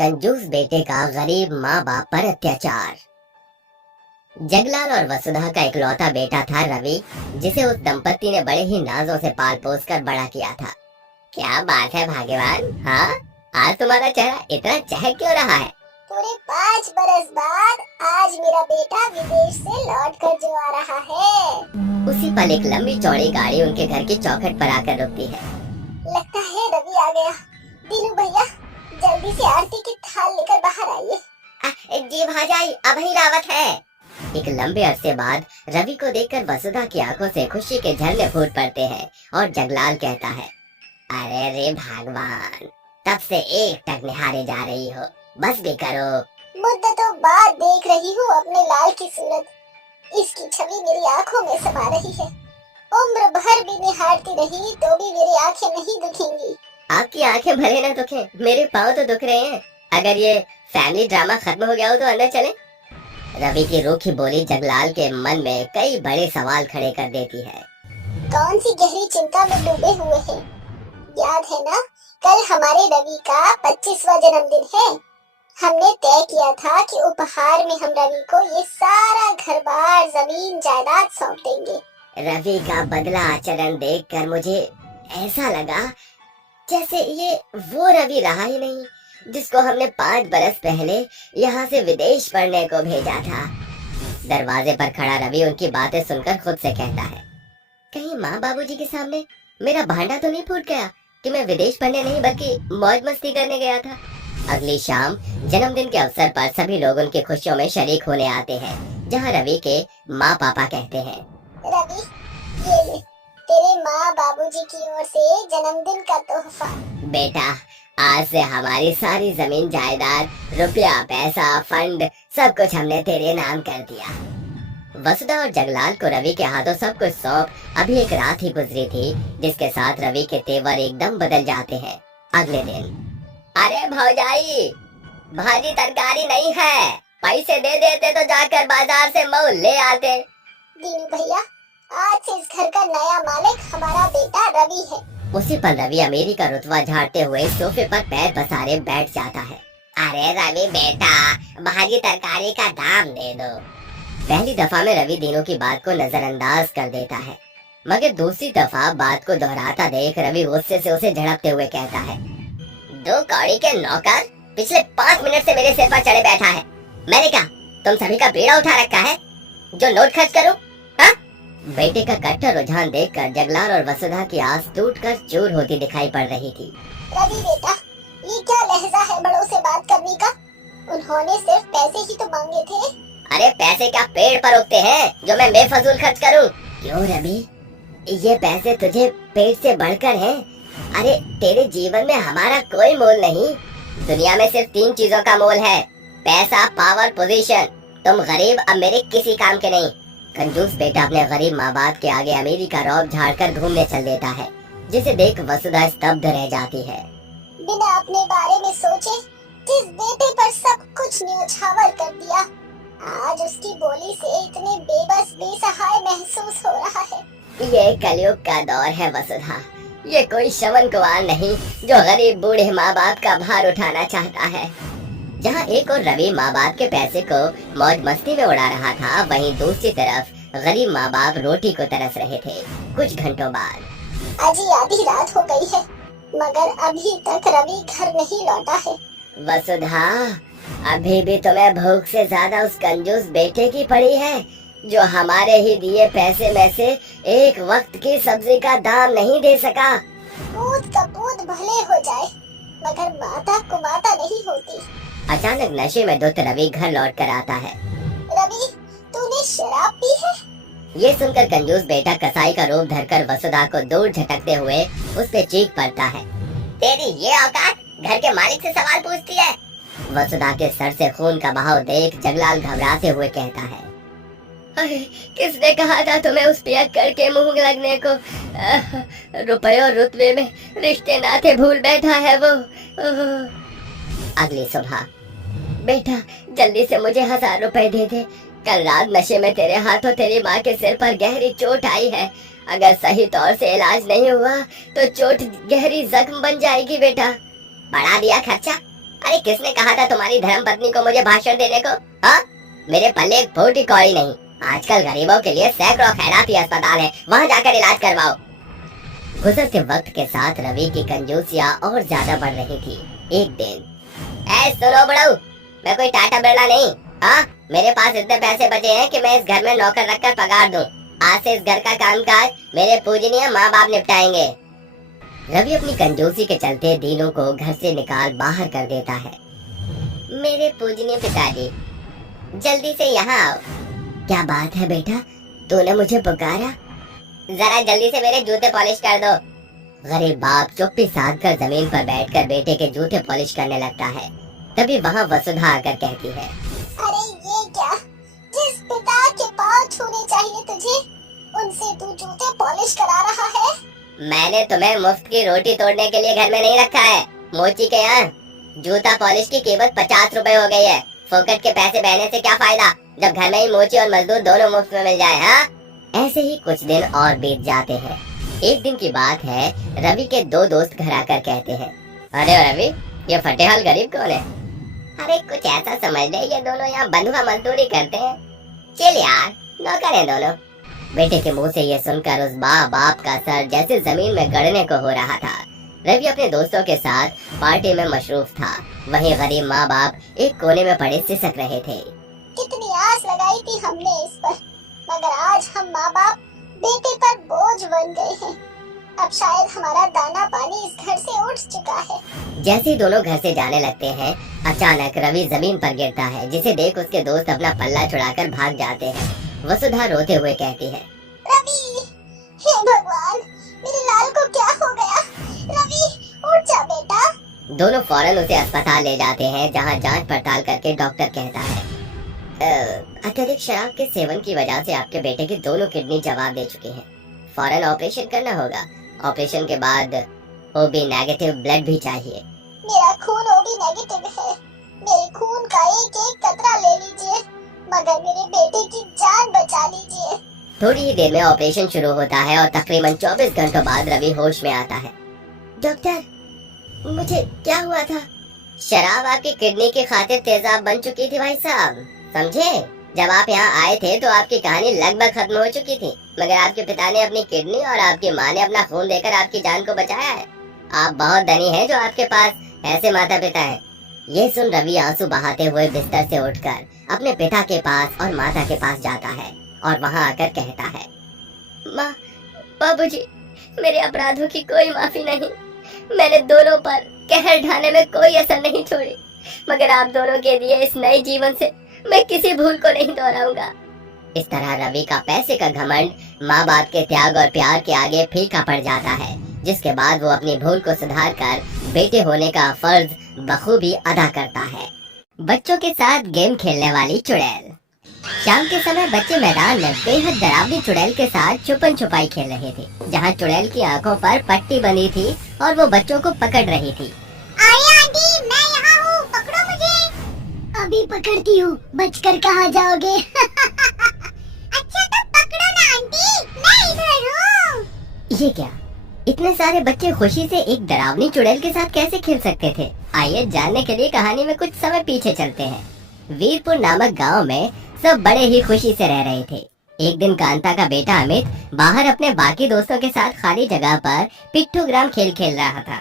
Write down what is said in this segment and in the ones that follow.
कंजूस बेटे का गरीब माँ बाप पर अत्याचार। जगलाल और वसुधा का इकलौता बेटा था रवि, जिसे उस दंपत्ति ने बड़े ही नाजों से पाल पोस कर बड़ा किया था। क्या बात है भाग्यवान, हाँ आज तुम्हारा चेहरा इतना चहक क्यों रहा है? पूरे 5 बरस बाद आज मेरा बेटा विदेश से लौट कर जो आ रहा है। उसी पल एक लंबी चौड़ी गाड़ी उनके घर की चौखट पर आकर रुकती है। लगता है रवि आ गया। दीनू भैया जल्दी से आरती की थाल लेकर बाहर आइए। जी भाजाई अब ही रावत है। एक लंबे अरसे बाद रवि को देखकर वसुधा की आंखों से खुशी के झरने फूट पड़ते हैं और जगलाल कहता है, अरे रे भगवान, तब से एक टक निहारे जा रही हो, बस भी करो। मुद्दतों बाद देख रही हूँ अपने लाल की सूरत, इसकी छवि मेरी आंखों में समा रही है। उम्र भर भी निहारती रही तो भी मेरी आंखें नहीं दुखेंगी। आपकी आंखें भले न दुखें, मेरे पाँव तो दुख रहे हैं। अगर ये फैमिली ड्रामा खत्म हो गया हो तो अंदर चले। रवि की रूखी बोली जगलाल के मन में कई बड़े सवाल खड़े कर देती है। कौन सी गहरी चिंता में डूबे हुए हैं? याद है ना, कल हमारे रवि का 25वां जन्मदिन है। हमने तय किया था कि उपहार में हम रवि को ये सारा घर-बार, जमीन जायदाद सौंप देंगे। रवि का बदला आचरण देखकर मुझे ऐसा लगा जैसे ये वो रवि रहा ही नहीं जिसको हमने 5 बरस पहले यहाँ से विदेश पढ़ने को भेजा था। दरवाजे पर खड़ा रवि उनकी बातें सुनकर खुद से कहता है, कहीं माँ बाबूजी के सामने मेरा भांडा तो नहीं फूट गया कि मैं विदेश पढ़ने नहीं बल्कि मौज मस्ती करने गया था। अगली शाम जन्मदिन के अवसर पर सभी लोग उनकी खुशियों में शरीक होने आते हैं, जहाँ रवि के माँ पापा कहते हैं, रवि ये ले तेरे माँ बाबूजी की ओर से जन्मदिन का तोहफा। बेटा आज से हमारी सारी जमीन जायदाद, रुपया पैसा, फंड सब कुछ हमने तेरे नाम कर दिया। वसुधा और जगलाल को रवि के हाथों सब कुछ सौंप अभी एक रात ही गुजरी थी, जिसके साथ रवि के तेवर एकदम बदल जाते हैं। अगले दिन, अरे भौजाई भाजी तरकारी नहीं है, पैसे दे देते तो जाकर बाजार से मऊ ले आते। दीनू भैया आज से इस घर का नया मालिक हमारा बेटा रवि है। उसी पर रवि अमीरी का रुतबा झाड़ते हुए सोफे पर पैर पसारे बैठ जाता है। अरे रवि बेटा भाजी तरकारी का दाम दे दो। पहली दफा में रवि दीनू की बात को नजरअंदाज कर देता है, मगर दूसरी दफा बात को दोहराता देख रवि गुस्से से उसे झड़पते हुए कहता है, 2 कौड़ी के नौकर पिछले 5 मिनट से मेरे सिर पर चढ़े बैठा है। मैंने क्या तुम सभी का बीड़ा उठा रखा है जो नोट खर्च करूं? हाँ? बेटे का कट्टर रुझान देखकर जगलाल और वसुधा की आस टूटकर चूर होती दिखाई पड़ रही थी। रवि बेटा ये क्या लहजा है बड़ों से बात करने का? उन्होंने सिर्फ पैसे ही तो मांगे थे। अरे पैसे क्या पेड़ पर उगते हैं जो मैं बेफजूल खर्च करूं? क्यों रवि, ये पैसे तुझे पेट से बढ़कर हैं? अरे तेरे जीवन में हमारा कोई मोल नहीं। दुनिया में सिर्फ 3 चीजों का मोल है, पैसा, पावर, पोजीशन। तुम गरीब अब मेरे किसी काम के नहीं। कंजूस बेटा अपने गरीब माँ बाप के आगे अमीरी का रौब झाड़कर घूमने चल देता है, जिसे देख वसुधा स्तब्ध रह जाती है। बिना अपने बारे में सोचे जिस बेटे पर सब कुछ न्योछावर कर दिया, आज उसकी बोली से इतने बेबस बेसहाय महसूस हो रहा है। ये कलयुग का दौर है वसुधा, ये कोई श्रवण कुमार नहीं जो गरीब बूढ़े माँ बाप का भार उठाना चाहता है। जहाँ एक और रवि माँ बाप के पैसे को मौज मस्ती में उड़ा रहा था, वहीं दूसरी तरफ गरीब माँ बाप रोटी को तरस रहे थे। कुछ घंटों बाद अजी आधी रात हो गई है, मगर अभी तक रवि घर नहीं लौटा है। वसुधा अभी भी तुम्हें भूख से ज्यादा उस कंजूस बेटे की पड़ी है जो हमारे ही दिए पैसे में से एक वक्त की सब्जी का दाम नहीं दे सका। पूत कपूत भले हो जाए, मगर माता को माता नहीं होती। अचानक नशे में धुत रवि घर लौट कर आता है। रवि तूने शराब पी है? ये सुनकर कंजूस बेटा कसाई का रूप धरकर वसुधा को दूर झटकते हुए उस पे चीख पड़ता है, तेरी ये औकात घर के मालिक से सवाल पूछती है? वसुधा के सर से खून का बहाव देख जगलाल घबराते हुए कहता है, अरे किसने कहा था तुम्हें उस पियक्कड़ के मुंह लगने को? रुपए और रुतबे में रिश्ते नाते भूल बैठा है वो। अगली सुबह, बेटा जल्दी से मुझे 1000 रुपए दे दे। कल रात नशे में तेरे हाथों तेरी माँ के सिर पर गहरी चोट आई है। अगर सही तौर से इलाज नहीं हुआ तो चोट गहरी जख्म बन जाएगी। बेटा बढ़ा दिया खर्चा, अरे किसने कहा था तुम्हारी धर्म पत्नी को मुझे भाषण देने को? हाँ, मेरे पल्ले एक फूटी कौड़ी नहीं। आजकल गरीबों के लिए सैकड़ों खैराती अस्पताल है, वहाँ जाकर इलाज करवाओ। गुजरते वक्त के साथ रवि की कंजूसियाँ और ज्यादा बढ़ रही थी। एक दिन, ऐ सुनो बड़ऊ, मैं कोई टाटा बिरला नहीं। हाँ, मेरे पास इतने पैसे बचे हैं कि मैं इस घर में नौकर रखकर पगार दूं। आज से इस घर का कामकाज मेरे पूजनीय माँ बाप निपटाएंगे। रवि अपनी कंजूसी के चलते दीनू को घर से निकाल बाहर कर देता है। मेरे पूजनीय पिताजी, जल्दी से यहाँ आओ। क्या बात है बेटा, तूने मुझे पुकारा? जरा जल्दी से मेरे जूते पॉलिश कर दो। गरीब बाप चुप्पी साध कर जमीन पर बैठकर बेटे के जूते पॉलिश करने लगता है। तभी वहाँ वसुधा आकर कहती है, अरे ये क्या, जिस पिता के पाँव छूने चाहिए तुझे, उनसे तू जूते पॉलिश करा रहा है? मैंने तुम्हें मुफ्त की रोटी तोड़ने के लिए घर में नहीं रखा है। मोची के यहाँ जूता पॉलिश की कीमत 50 रुपए हो गई है। फोकट के पैसे बहने से क्या फायदा, जब घर में ही मोची और मजदूर दोनों मुफ्त में मिल जाए। हाँ, ऐसे ही कुछ दिन और बीत जाते हैं। एक दिन की बात है, रवि के दो दोस्त घर आकर कहते हैं, अरे रवि, ये फटेहाल गरीब कौन है? अरे कुछ ऐसा समझ ले, ये दोनों यहाँ बंधुआ मजदूरी करते हैं। चल यार, नौकर है दोनों। बेटे के मुंह से ये सुनकर उस बाप का सर जैसे जमीन में गड़ने को हो रहा था। रवि अपने दोस्तों के साथ पार्टी में मशरूफ था। वहीं गरीब माँ बाप एक कोने में पड़े सिसक रहे थे। कितनी आस लगाई थी हमने इस पर, मगर आज हम माँ बाप बेटे पर बोझ बन गए हैं। अब शायद हमारा दाना पानी इस घर से उठ चुका है। जैसे ही दोनों घर से जाने लगते हैं, अचानक रवि जमीन पर गिरता है, जिसे देख उसके दोस्त अपना पल्ला छुड़ाकर भाग जाते हैं। वसुधा रोते हुए कहती है, रवि, हे भगवान, मेरे लाल को क्या हो गया? रवि, उठ जा बेटा। दोनों फौरन उसे अस्पताल ले जाते हैं, जहां जांच पड़ताल करके डॉक्टर कहता है, अत्यधिक शराब के सेवन की वजह से आपके बेटे की दोनों किडनी जवाब दे चुकी हैं। फौरन ऑपरेशन करना होगा। ऑपरेशन के बाद ओबी नेगेटिव ब्लड भी चाहिए। मेरा खून ओबी नेगेटिव है। मेरे खून का एक एक कतरा ले लीजिए, मगर मेरे बेटे की जान बचा लीजिए। थोड़ी ही देर में ऑपरेशन शुरू होता है और तकरीबन 24 घंटों बाद रवि होश में आता है। डॉक्टर, मुझे क्या हुआ था? शराब आपकी किडनी की खातिर तेजाब बन चुकी थी भाई साहब, समझे? जब आप यहाँ आए थे तो आपकी कहानी लगभग खत्म हो चुकी थी, मगर आपके पिता ने अपनी किडनी और आपकी माँ ने अपना खून देकर आपकी जान को बचाया है। आप बहुत धनी हैं जो आपके पास ऐसे माता पिता हैं। ये सुन रवि आंसू बहाते हुए बिस्तर से उठकर अपने पिता के पास और माता के पास जाता है और वहाँ आकर कहता है, माँ, बाबूजी, मेरे अपराधों की कोई माफी नहीं। मैंने दोनों पर कहर ढाने में कोई असर नहीं छोड़ी, मगर आप दोनों के लिए इस नए जीवन से मैं किसी भूल को नहीं दोहराऊंगा। इस तरह रवि का पैसे का घमंड माँ बाप के त्याग और प्यार के आगे फीका पड़ जाता है, जिसके बाद वो अपनी भूल को सुधार कर बेटे होने का फर्ज बखूबी अदा करता है। बच्चों के साथ गेम खेलने वाली चुड़ैल। शाम के समय बच्चे मैदान में बेहद डरावनी चुड़ैल के साथ छुपन छुपाई खेल रहे थे, जहाँ चुड़ैल की आंखों पर पट्टी बंधी थी और वो बच्चों को पकड़ रही थी। अरे आंटी, मैं यहाँ हूँ, पकड़ो मुझे। अभी पकड़ती हूँ, बचकर कहाँ जाओगे? अच्छा तो पकड़ो ना आंटी, मैं इधर हूँ। ये क्या, इतने सारे बच्चे खुशी से एक डरावनी चुड़ैल के साथ कैसे खेल सकते थे? आइए जानने के लिए कहानी में कुछ समय पीछे चलते हैं। वीरपुर नामक गांव में सब बड़े ही खुशी से रह रहे थे। एक दिन कांता का बेटा अमित बाहर अपने बाकी दोस्तों के साथ खाली जगह पर पिट्ठूग्राम खेल खेल रहा था।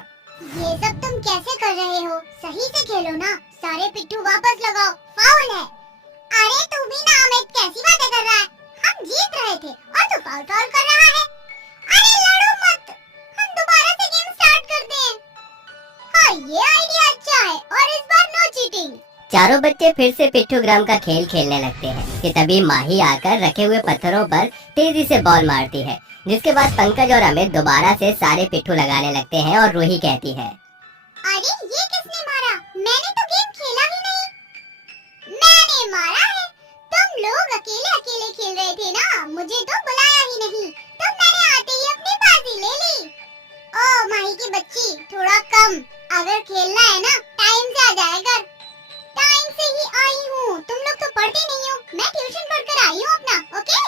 ये सब तुम कैसे कर रहे हो? सही से खेलो ना, सारे पिट्ठू वापस लगाओ, फाउल है। अरे तू भी ना अमित, कैसी बातें कर रहा है? हम जीत रहे थे और तू फाउल कर रहा है। अरे लड़ो मत, हम दोबारा से गेम स्टार्ट करते हैं। हाँ, ये आइडिया अच्छा है, और इस बार नो चीटिंग। चारों बच्चे फिर से पिट्ठूग्राम का खेल खेलने लगते हैं कि तभी माही आकर रखे हुए पत्थरों पर तेजी से बॉल मारती है, जिसके बाद पंकज और अमित दोबारा से सारे पिट्ठू लगाने लगते हैं और रूही कहती है, अरे ये किसने मारा? मैंने तो गेम खेला ही नहीं। मैंने मारा है। तुम लोग अकेले अकेले खेल रहे थे ना, मुझे तो बुलाया ही नहीं, तो मैंने आते ही अपनी बाजी ले ली। ओ माही की बच्ची, थोड़ा कम, अगर खेलना है ना टाइम से आ जाया कर। टाइम से ही आई हूँ, तुम लोग तो पढ़ते नहीं हो, मैं ट्यूशन पढ़कर आई हूँ अपना, ओके?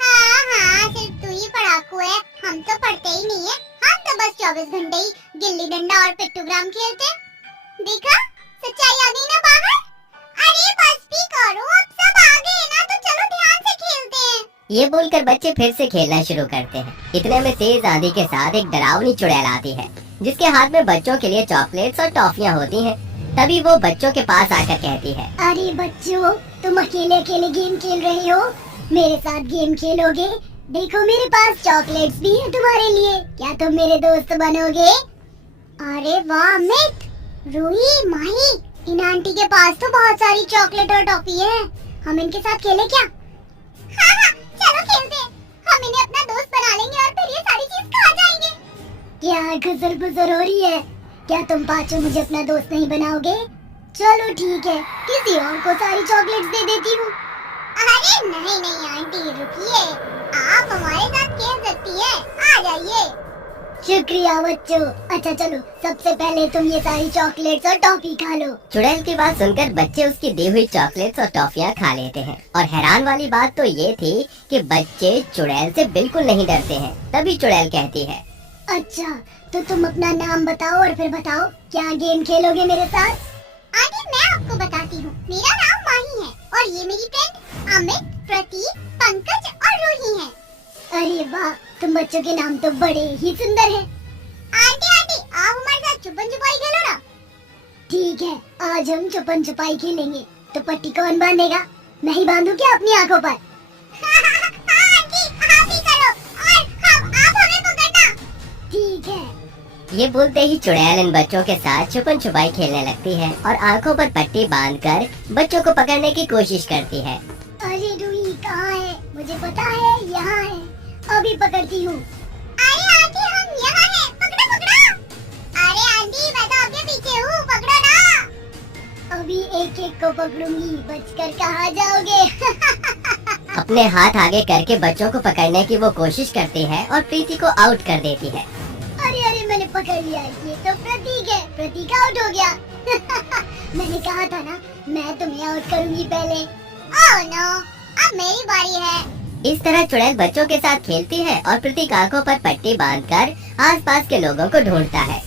हाँ, सिर्फ तू ही पढ़ाकू है, हम तो पढ़ते ही नहीं है। हम तो बस 24 घंटे ही गिल्ली डंडा और पिट्ठूग्राम खेलते। देखा, सच्चाई आ गई ना बाहर। अरे बस भी करो, अब सब आ गए ना, तो चलो ध्यान से खेलते हैं। ये बोलकर बच्चे फिर से खेलना शुरू करते हैं। इतने में तेज आंधी के साथ एक डरावनी चुड़ैल आती है, जिसके हाथ में बच्चों के लिए चॉकलेट्स और टॉफियां होती हैं। तभी वो बच्चों के पास आकर कहती है, अरे बच्चों, तुम अकेले अकेले गेम खेल रहे हो, मेरे साथ गेम खेलोगे? देखो मेरे पास चॉकलेट्स भी है तुम्हारे लिए, क्या तुम मेरे दोस्त बनोगे? अरे वाह अमित, रूही, माही, इन आंटी के पास तो बहुत सारी चॉकलेट और टॉफी है, हम इनके साथ खेलें क्या? हाँ हाँ, चलो खेलते हैं, हम इन्हें अपना दोस्त बना लेंगे और फिर ये सारी चीज खा जाएंगे। क्या गुजर गुजर हो रही है? क्या तुम पांचों मुझे अपना दोस्त नहीं बनाओगे? चलो ठीक है, किसी और को सारी चॉकलेट्स दे देती हूँ। अरे नहीं नहीं आंटी, रुकिए, आप हमारे साथ खेल सकती हैं, आ जाइए। शुक्रिया बच्चों। अच्छा चलो, सबसे पहले तुम ये सारी चॉकलेट्स और टॉफी खा लो। चुड़ैल की बात सुनकर बच्चे उसकी दी हुई चॉकलेट्स और टॉफियां खा लेते हैं। और हैरान वाली बात तो ये थी कि बच्चे चुड़ैल से बिल्कुल नहीं डरते हैं। तभी चुड़ैल कहती है, अच्छा तो तुम अपना नाम बताओ और फिर बताओ क्या गेम खेलोगे मेरे साथ? आंटी मैं आपको बताती हूँ, मेरा नाम माही है और ये मेरी फ्रेंड अमित, प्रतीक, पंकज और रूही है। अरे वाह, तुम बच्चों के नाम तो बड़े ही सुंदर हैं। आंटी आंटी, आप हमारे साथ छुपन छुपाई खेलो ना। ठीक है, आज हम छुपन छुपाई खेलेंगे। तो पट्टी कौन बांधेगा? मैं ही बांधू क्या अपनी आंखों पर? आंटी आप ही करो और आप हमें पकड़ना। ठीक है। ये बोलते ही चुड़ैल इन बच्चों के साथ छुपन छुपाई खेलने लगती है और आंखों पर पट्टी बांधकर बच्चों को पकड़ने की कोशिश करती है। अरे रूही कहाँ है? मुझे पता है, यहाँ है, अभी पकड़ती हूँ। अरे आंटी हम यहाँ हैं, पकड़ो पकड़ो। अरे आंटी मैं तो आपके पीछे हूँ, पकड़ो ना। अभी एक एक को पकड़ूंगी, बचकर कहाँ जाओगे? अपने हाथ आगे करके बच्चों को पकड़ने की वो कोशिश करती है और प्रीति को आउट कर देती है। अरे अरे मैंने पकड़ लिया, ये तो प्रतीक है, प्रतीक आउट हो गया। मैंने कहा था ना, मैं तुम्हें आउट करूंगी पहले। ओह नो, अब मेरी बारी है। इस तरह चुड़ैल बच्चों के साथ खेलती है और प्रतीक आंखों पर पट्टी बांधकर आसपास के लोगों को ढूंढता है।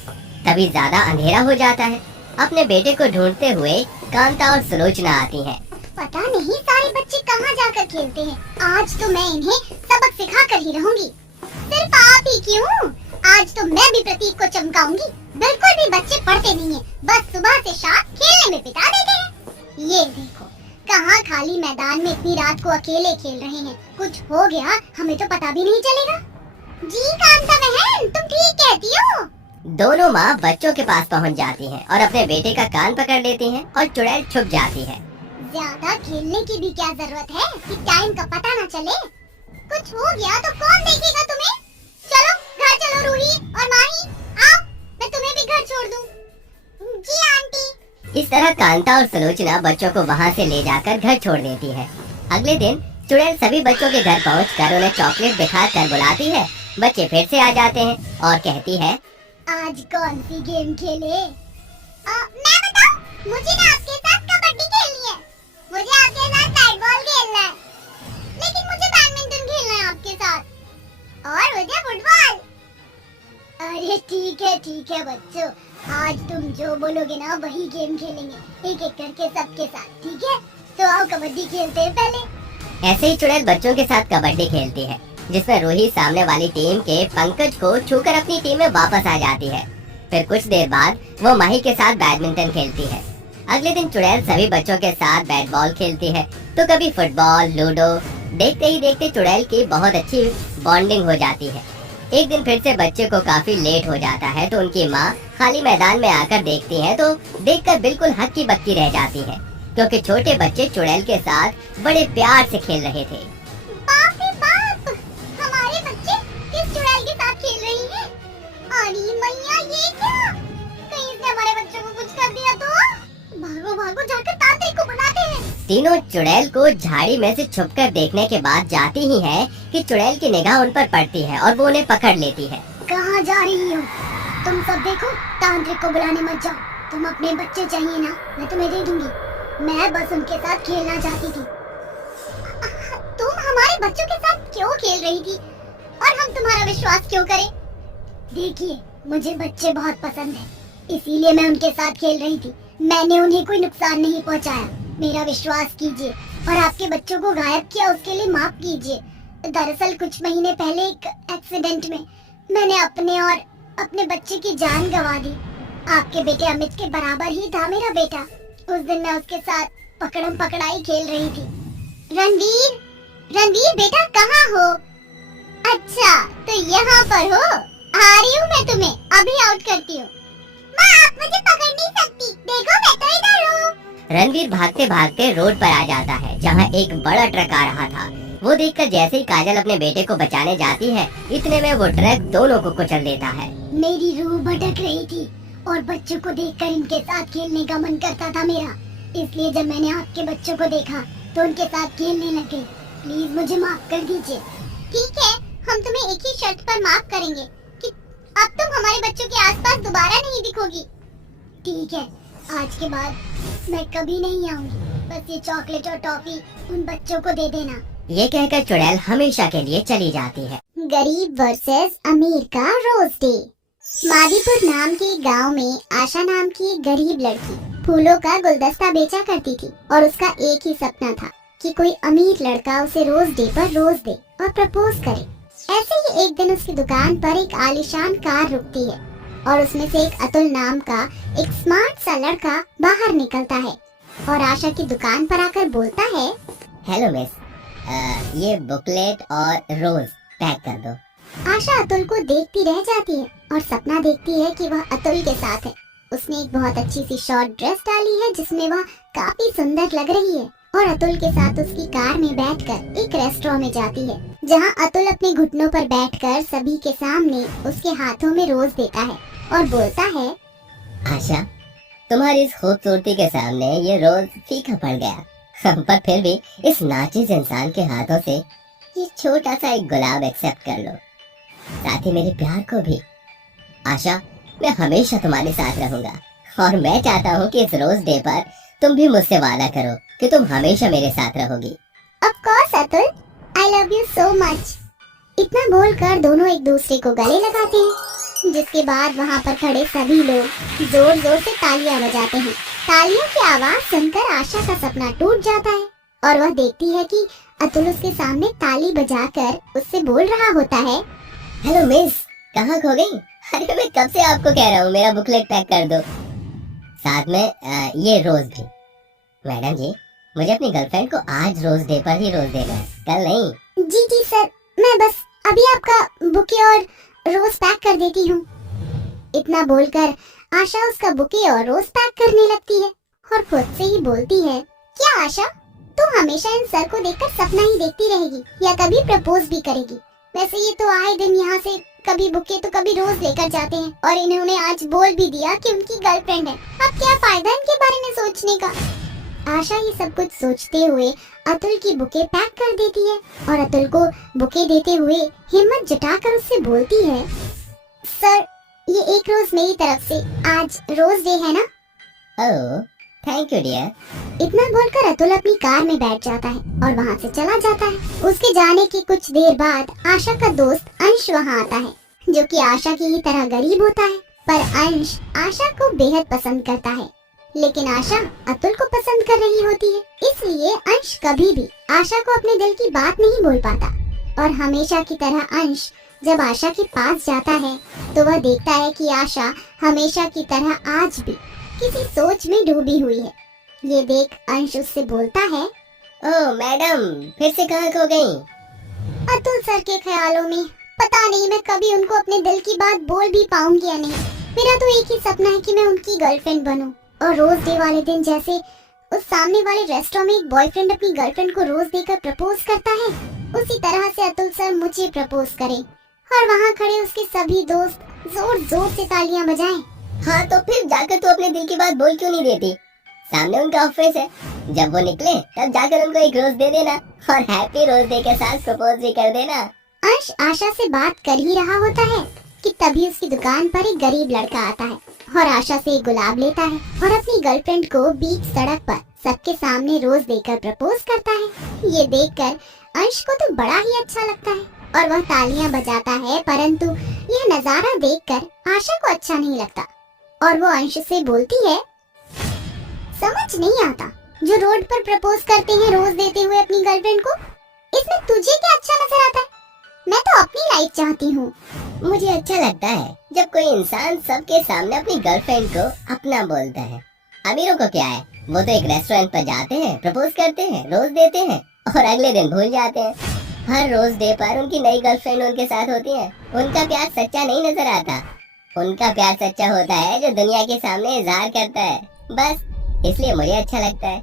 तभी ज्यादा अंधेरा हो जाता है। अपने बेटे को ढूंढते हुए कांता और सुलोचना आती हैं। पता नहीं सारे बच्चे कहाँ जाकर खेलते हैं। आज तो मैं इन्हें सबक सिखा कर ही रहूंगी। सिर्फ आप ही क्यों, आज तो मैं भी प्रतीक को चमकाऊंगी। बिल्कुल भी बच्चे पढ़ते नहीं हैं, बस सुबह से शाम खेलने में बिता देते हैं। ये देखो, कहाँ खाली मैदान में इतनी रात को अकेले खेल रहे हैं। कुछ हो गया हमें तो पता भी नहीं चलेगा। जी कांता बहन, तुम ठीक कहती हो। दोनों माँ बच्चों के पास पहुँच जाती हैं और अपने बेटे का कान पकड़ लेती हैं और चुड़ैल छुप जाती है। ज्यादा खेलने की भी क्या जरूरत है कि टाइम का पता न चले। कुछ हो गया तो कौन देखेगा तुम्हें? चलो घर चलो रूही और माही, आओ मैं तुम्हें भी घर छोड़ दूं। जी आंटी। इस तरह कांता और सुलोचना बच्चों को वहाँ से ले जाकर घर छोड़ देती है। अगले दिन चुड़ैल सभी बच्चों के घर पहुँचकर उन्हें चॉकलेट दिखाकर बुलाती है। बच्चे फिर से आ जाते हैं और कहती है, आज कौन सी गेम खेले? मैं बताऊं, मुझे ना आपके साथ कबड्डी खेलनी है, मुझे आपके साथ बैट बॉल खेलना है, लेकिन मुझे बैडमिंटन खेलना है आपके साथ, और मुझे फुटबॉल। अरे ठीक है बच्चों, आज तुम जो बोलोगे ना वही गेम खेलेंगे, एक एक करके सबके साथ, ठीक है? तो आओ कबड्डी खेलते हैं पहले। ऐसे ही चुड़ैल बच्चों के साथ कबड्डी खेलती है, जिसमें रूही सामने वाली टीम के पंकज को छूकर अपनी टीम में वापस आ जाती है। फिर कुछ देर बाद वो माही के साथ बैडमिंटन खेलती है। अगले दिन चुड़ैल सभी बच्चों के साथ बैट बॉल खेलती है, तो कभी फुटबॉल, लूडो। देखते ही देखते चुड़ैल की बहुत अच्छी बॉन्डिंग हो जाती है। एक दिन फिर से बच्चे को काफी लेट हो जाता है, तो उनकी माँ खाली मैदान में आकर देखती है तो देखकर बिल्कुल हक्की बक्की रह जाती है, क्योंकि छोटे बच्चे चुड़ैल के साथ बड़े प्यार से खेल रहे थे। बाप रे बाप, हमारे बच्चे किस चुड़ैल के साथ खेल रही हैं? अरे मैया, ये क्या? कहीं इसने हमारे बच्चों को कुछ कर दिया तो? भागो भागो, जाकर तांत्रिक को बुलाते हैं। तीनों चुड़ैल को झाड़ी में से छुपकर देखने के बाद जाती ही है कि चुड़ैल की निगाह उन पर पड़ती है और वो उन्हें पकड़ लेती है। कहाँ जा रही हो? तुम सब देखो, तांत्रिक को बुलाने मत जाओ। तुम अपने बच्चे चाहिए ना, मैं तुम्हें दे दूंगी। मैं बस उनके साथ खेलना चाहती थी। तुम हमारे बच्चों के साथ क्यों खेल रही थी और हम तुम्हारा विश्वास क्यों करें? देखिए, मुझे बच्चे बहुत पसंद हैं, इसीलिए मैं उनके साथ खेल रही थी। मैंने उन्हें कोई नुकसान नहीं पहुंचाया। मेरा विश्वास कीजिए और आपके बच्चों को गायब किया उसके लिए माफ कीजिए। दरअसल कुछ महीने पहले एक एक्सीडेंट में मैंने अपने और अपने बच्चे की जान गंवा दी। आपके बेटे अमित के बराबर ही था मेरा बेटा। उस दिन मैं उसके साथ पकड़म पकड़ाई खेल रही थी। रणवीर, रणवीर बेटा कहाँ हो? अच्छा तो यहाँ पर हो। आ रही हूँ मैं तुम्हें अभी आउट करती हूँ। माँ आप मुझे पकड़ नहीं सकती, देखो मैं तो इधर हूँ। रणवीर भागते भागते रोड पर आ जाता है जहाँ एक बड़ा ट्रक आ रहा था। वो देखकर जैसे ही काजल अपने बेटे को बचाने जाती है, इतने में वो ट्रक दोनों को कुचल देता है। मेरी रूह भटक रही थी और बच्चों को देखकर इनके साथ खेलने का मन करता था मेरा। इसलिए जब मैंने आपके बच्चों को देखा तो उनके साथ खेलने लगे। प्लीज मुझे माफ कर दीजिए। ठीक है, हम तुम्हें एक ही शर्त पर माफ करेंगे कि अब तुम हमारे बच्चों के आसपास दोबारा नहीं दिखोगी। ठीक है, आज के बाद मैं कभी नहीं आऊंगी। बस ये चॉकलेट और टॉफी उन बच्चों को दे देना। ये कहकर चुड़ैल हमेशा के लिए चली जाती है। गरीब वर्सेस अमीर का रोज डे। मादीपुर नाम के गांव में आशा नाम की एक गरीब लड़की फूलों का गुलदस्ता बेचा करती थी और उसका एक ही सपना था कि कोई अमीर लड़का उसे रोज डे पर रोज दे और प्रपोज करे। ऐसे ही एक दिन उसकी दुकान पर एक आलीशान कार रुकती है और उसमें से एक अतुल नाम का एक स्मार्ट सा लड़का बाहर निकलता है और आशा की दुकान पर आकर बोलता है, हेलो मिस, ये बुकलेट और रोज पैक कर दो। आशा अतुल को देखती रह जाती है और सपना देखती है कि वह अतुल के साथ है। उसने एक बहुत अच्छी सी शॉर्ट ड्रेस डाली है जिसमें वह काफी सुंदर लग रही है और अतुल के साथ उसकी कार में बैठकर एक रेस्टोरेंट में जाती है जहां अतुल अपने घुटनों पर बैठकर सभी के सामने उसके हाथों में रोज देता है और बोलता है, आशा, तुम्हारी इस खूबसूरती के सामने ये रोज फीका पड़ गया, पर फिर भी इस नाचिज इंसान के हाथों से ये छोटा सा एक गुलाब एक्सेप्ट कर लो, साथ ही मेरे प्यार को भी। आशा, मैं हमेशा तुम्हारे साथ रहूंगा और मैं चाहता हूँ कि इस रोज डे पर तुम भी मुझसे वादा करो कि तुम हमेशा मेरे साथ रहोगी। Of course Atul, I love you so much. इतना बोलकर दोनों एक दूसरे को गले लगाते हैं, जिसके बाद वहाँ पर खड़े सभी लोग जोर जोर से तालियां बजाते हैं। तालियों की आवाज सुनकर आशा का सपना टूट जाता है और वह देखती है कि अतुल उसके सामने ताली बजाकर उससे बोल रहा होता है, हेलो मिस, कहाँ खो गई? अरे मैं कब से आपको कह रहा हूँ मेरा बुकलेट पैक कर दो, साथ में ये रोज भी। मैडम जी, मुझे अपनी गर्लफ्रेंड को आज रोज डे पर ही रोज देना है, कल नहीं। जी जी सर, मैं बस अभी आपका बुके और रोज पैक कर देती हूँ। इतना बोलकर आशा उसका बुके और रोज पैक करने लगती है और खुद से ही बोलती है, क्या आशा, तू हमेशा इन सर को देखकर सपना ही देखती रहेगी या कभी प्रपोज भी करेगी? वैसे ये तो आए दिन यहाँ से कभी बुके तो कभी रोज लेकर जाते हैं और इन्होंने आज बोल भी दिया कि उनकी गर्लफ्रेंड है। अब क्या फायदा इनके बारे में सोचने का। आशा ये सब कुछ सोचते हुए अतुल की बुके पैक कर देती है और अतुल को बुके देते हुए हिम्मत जुटाकर उससे बोलती है, सर ये एक रोज मेरी तरफ से, आज रोज डे है ना? ओह, थैंक यू डियर। इतना बोलकर अतुल अपनी कार में बैठ जाता है और वहाँ से चला जाता है। उसके जाने के कुछ देर बाद आशा का दोस्त अंश वहाँ आता है, जो कि आशा की ही तरह गरीब होता है, पर अंश आशा को बेहद पसंद करता है। लेकिन आशा अतुल को पसंद कर रही होती है, इसलिए अंश कभी भी आशा को अपने दिल की बात नहीं बोल पाता। और हमेशा की तरह अंश जब आशा के पास जाता है तो वह देखता है कि आशा हमेशा की तरह आज भी किसी सोच में डूबी हुई है। ये देख अंश उससे बोलता है, ओह मैडम, फिर से कहाँ खो गई? अतुल सर के ख्यालों में, पता नहीं मैं कभी उनको अपने दिल की बात बोल भी पाऊंगी या नहीं। मेरा तो एक ही सपना है कि मैं उनकी गर्लफ्रेंड बनूं और रोज डे वाले दिन जैसे उस सामने वाले रेस्टोरेंट में एक बॉयफ्रेंड अपनी गर्लफ्रेंड को रोज देकर प्रपोज करता है, उसी तरह से अतुल सर मुझे प्रपोज करें और वहाँ खड़े उसके सभी दोस्त जोर जोर से तालियां बजाएं। हाँ तो फिर जाकर तू अपने दिल की बात बोल क्यों नहीं देती? सामने उनका ऑफिस है, जब वो निकले तब जाकर उनको एक रोज दे देना और हैप्पी रोज डे के साथ प्रपोज भी कर देना। अंश आशा से बात कर ही रहा होता है कि तभी उसकी दुकान पर एक गरीब लड़का आता है और आशा से एक गुलाब लेता है और अपनी गर्लफ्रेंड को बीच सड़क पर सबके सामने रोज देकर प्रपोज करता है। ये देखकर अंश को तो बड़ा ही अच्छा लगता है और वह तालियां बजाता है, परंतु यह नजारा देखकर आशा को अच्छा नहीं लगता। और वो अंश से बोलती है, समझ नहीं आता, जो रोड पर प्रपोज करते हैं रोज देते हुए अपनी गर्लफ्रेंड को, इसमें तुझे क्या अच्छा नजर आता है? मैं तो अपनी लाइफ चाहती हूँ। मुझे अच्छा लगता है जब कोई इंसान सबके सामने अपनी गर्लफ्रेंड को अपना बोलता है। अमीरों को क्या है, वो तो एक रेस्टोरेंट पर जाते हैं, प्रपोज करते हैं, रोज देते हैं और अगले दिन भूल जाते हैं। हर रोज डे पर उनकी नई गर्लफ्रेंड उनके साथ होती है। उनका प्यार सच्चा नहीं नजर आता। उनका प्यार सच्चा होता है जो दुनिया के सामने इजहार करता है, बस इसलिए मुझे अच्छा लगता है।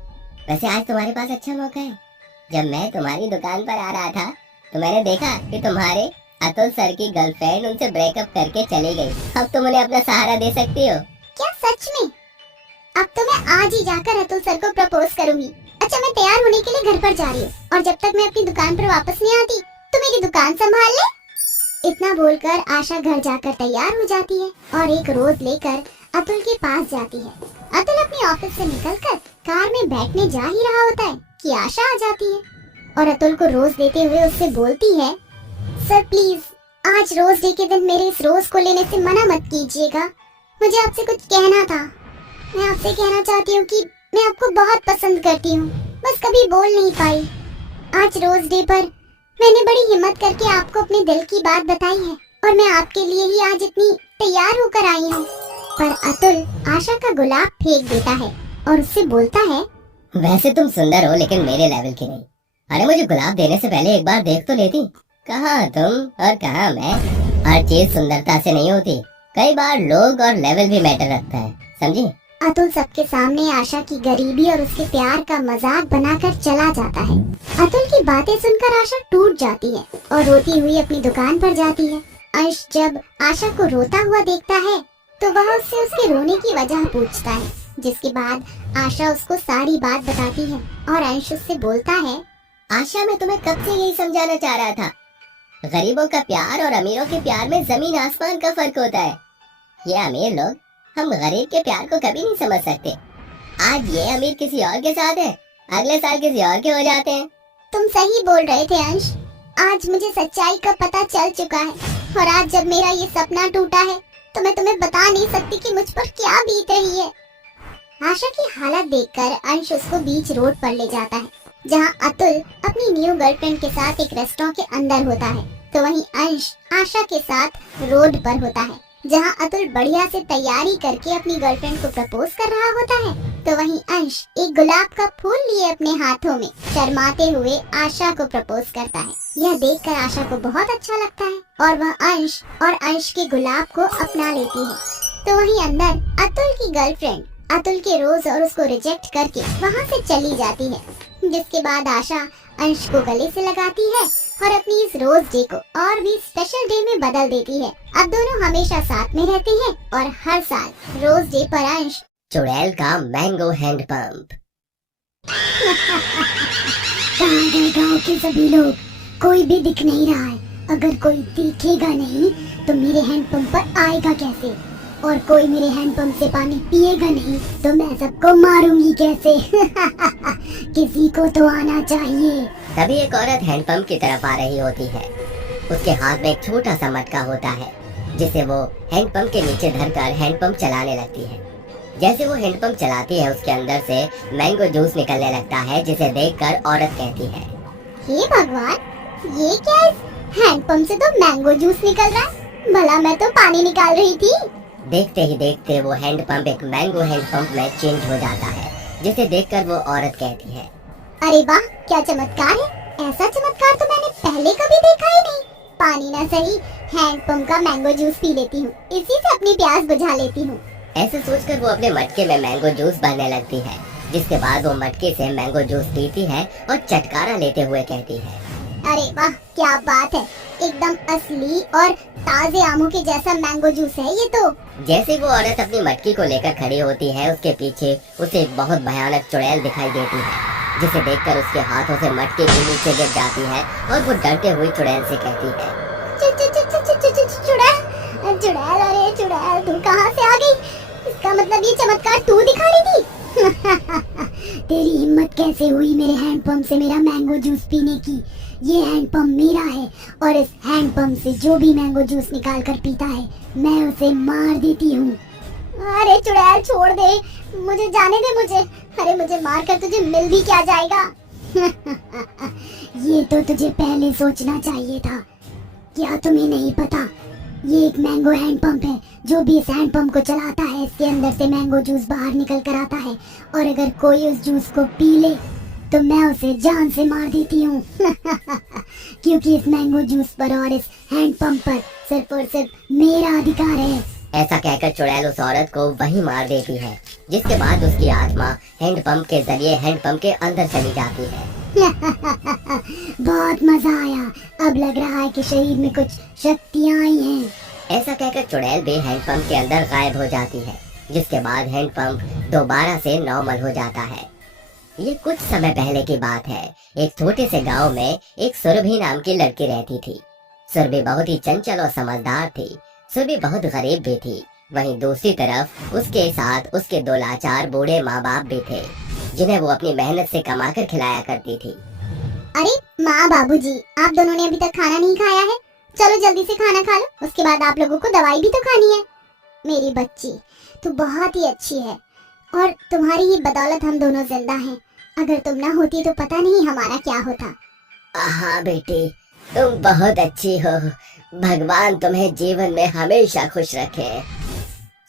वैसे आज तुम्हारे पास अच्छा मौका है। जब मैं तुम्हारी दुकान पर आ रहा था तो मैंने देखा कि तुम्हारे अतुल सर की गर्लफ्रेंड उनसे ब्रेकअप करके चली गई। अब तुम उन्हें अपना सहारा दे सकती हो। क्या सच में? अब तो मैं आज ही जाकर अतुल सर को प्रपोज करूंगी। अच्छा, मैं तैयार होने के लिए घर पर जा रही हूँ और जब तक मैं अपनी दुकान पर वापस नहीं आती तो मेरी दुकान संभाल ले। इतना बोलकर आशा घर जाकर तैयार हो जाती है और एक रोज लेकर अतुल के पास जाती है। अतुल अपने ऑफिस से निकलकर कार में बैठने जा ही रहा होता है कि आशा आ जाती है और अतुल को रोज देते हुए उससे बोलती है, सर प्लीज आज रोज डे के दिन मेरे इस रोज को लेने से मना मत कीजिएगा। मुझे आपसे कुछ कहना था। मैं आपसे कहना चाहती हूँ कि मैं आपको बहुत पसंद करती हूँ, बस कभी बोल नहीं पाई। आज रोज डे पर मैंने बड़ी हिम्मत करके आपको अपने दिल की बात बताई है और मैं आपके लिए ही आज इतनी तैयार होकर आई हूँ। पर अतुल आशा का गुलाब फेंक देता है और उससे बोलता है, वैसे तुम सुंदर हो लेकिन मेरे लेवल की नहीं। अरे मुझे गुलाब देने से पहले एक बार देख तो लेती। कहाँ तुम और कहाँ मैं। हर चीज सुंदरता से नहीं होती, कई बार लोग और लेवल भी मैटर रखता है, समझी। अतुल सबके सामने आशा की गरीबी और उसके प्यार का मजाक बनाकर चला जाता है। अतुल की बातें सुनकर आशा टूट जाती है और रोती हुई अपनी दुकान पर जाती है। अंश जब आशा को रोता हुआ देखता है तो वह उससे उसके रोने की वजह पूछता है, जिसके बाद आशा उसको सारी बात बताती है और अंश उससे बोलता है, आशा मैं तुम्हें कब से यही समझाना चाह रहा था, गरीबों का प्यार और अमीरों के प्यार में जमीन आसमान का फर्क होता है। ये अमीर लोग हम गरीब के प्यार को कभी नहीं समझ सकते। आज ये अमीर किसी और के साथ है, अगले साल किसी और के हो जाते हैं। तुम सही बोल रहे थे अंश, आज मुझे सच्चाई का पता चल चुका है और आज जब मेरा ये सपना टूटा है तो मैं तुम्हें बता नहीं सकती कि मुझ पर क्या बीत रही है। आशा की हालत देखकर अंश उसको बीच रोड पर ले जाता है जहाँ अतुल अपनी न्यू गर्लफ्रेंड के साथ एक रेस्टोरेंट के अंदर होता है, तो वहीं अंश आशा के साथ रोड पर होता है जहाँ अतुल बढ़िया से तैयारी करके अपनी गर्लफ्रेंड को प्रपोज कर रहा होता है। तो वहीं अंश एक गुलाब का फूल लिए अपने हाथों में शर्माते हुए आशा को प्रपोज करता है। यह देखकर आशा को बहुत अच्छा लगता है और वह अंश के गुलाब को अपना लेती है। तो वहीं अंदर अतुल की गर्लफ्रेंड अतुल के रोज और उसको रिजेक्ट करके वहाँ से चली जाती है, जिसके बाद आशा अंश को गले से लगाती है और अपनी इस रोज डे को और भी स्पेशल डे में बदल देती है। अब दोनों हमेशा साथ में रहते हैं और हर साल रोज डे पर अंश चुड़ैल का मैंगो हैंड पंप। कहाँ गए गाँव के सभी लोग? कोई भी दिख नहीं रहा है। अगर कोई दिखेगा नहीं तो मेरे हैंडपंप पर आएगा कैसे? और कोई मेरे हैंडपंप से पानी पिएगा नहीं तो मैं सबको मारूंगी कैसे? किसी को तो आना चाहिए। तभी एक औरत हैंडपंप की तरफ आ रही होती है। उसके हाथ में एक छोटा सा मटका होता है जिसे वो हैंडपंप के नीचे धरकर हैंडपंप चलाने लगती है। जैसे वो हैंडपंप चलाती है उसके अंदर से मैंगो जूस निकलने लगता है, जिसे देखकर औरत कहती है, हे भगवान, ये क्या है? हैंडपंप से तो मैंगो जूस निकल रहा है, भला मैं तो पानी निकाल रही थी। देखते ही देखते वो हैंडपंप एक मैंगो हैंडपंप में चेंज हो जाता है, जिसे देखकर वो औरत कहती है, अरे वाह, क्या चमत्कार है! ऐसा चमत्कार तो मैंने पहले कभी देखा ही नहीं। पानी ना सही, हैंडपंप का मैंगो जूस पी लेती हूँ, इसी से अपनी प्यास बुझा लेती हूँ। ऐसे सोचकर वो अपने मटके में मैंगो जूस भरने लगती है, जिसके बाद वो मटके से मैंगो जूस पीती है और चटकारा लेते हुए कहती है, अरे वाह, क्या बात है! एकदम असली और ताजे आमों के जैसा मैंगो जूस है ये तो। जैसे वो औरत अपनी मटकी को लेकर खड़ी होती है, उसके पीछे उसे एक बहुत भयानक चुड़ैल दिखाई देती है, जिसे देखकर उसके हाथों से मटकी के नीचे गिर जाती है और वो डरते हुए चुड़ैल से कहती है, चुड़ैल, अरे चुड़ैल, तू कहाँ से आ गई? इसका मतलब ये चमत्कार तू दिखा रही थी? तेरी हिम्मत कैसे हुई मेरे हैंडपंप से मेरा मैंगो जूस पीने की? ये हैंडपंप मेरा है और इस हैंडपंप से जो भी मैंगो जूस निकाल कर पीता है मैं उसे मार देती हूँ। अरे चुड़ैल छोड़ दे, मुझे जाने दे मुझे। अरे मुझे मारकर तुझे मिल भी क्या जाएगा। ये तो तुझे पहले सोचना चाहिए था। क्या तुम्हें नहीं पता, ये एक मैंगो हैंड पंप है। जो भी इस हैंड पंप को चलाता है, इसके अंदर से मैंगो जूस बाहर निकल कर आता है, और अगर कोई उस जूस को पी ले तो मैं उसे जान से मार देती हूँ। क्योंकि इस मैंगो जूस पर और इस हैंड पंप पर सिर्फ और सिर्फ मेरा अधिकार है। ऐसा कहकर चुड़ैल उस औरत को वहीं मार देती है, जिसके बाद उसकी आत्मा हैंड पंप के जरिए हैंड पंप के अंदर चली जाती है। बहुत मजा आया, अब लग रहा है कि शरीर में कुछ शक्तियाँ आई हैं। ऐसा कहकर चुड़ैल भी हैंड पंप के अंदर गायब हो जाती है, जिसके बाद हैंड पंप दोबारा से नॉर्मल हो जाता है। ये कुछ समय पहले की बात है। एक छोटे से गांव में एक सुरभि नाम की लड़की रहती थी। सुरभि बहुत ही चंचल और समझदार थी। सुरभि बहुत गरीब भी थी। वहीं दूसरी तरफ उसके साथ उसके दो लाचार बूढ़े माँ बाप भी थे, जिन्हें वो अपनी मेहनत से कमाकर खिलाया करती थी। अरे माँ बाबूजी, आप दोनों ने अभी तक खाना नहीं खाया है? चलो जल्दी से खाना खा लो, उसके बाद आप लोगों को दवाई भी तो खानी है। मेरी बच्ची, तू बहुत ही अच्छी है और तुम्हारी ही बदौलत हम दोनों जिंदा हैं। अगर तुम ना होती तो पता नहीं हमारा क्या होता। हाँ बेटी, तुम बहुत अच्छी हो। भगवान तुम्हें जीवन में हमेशा खुश रखे।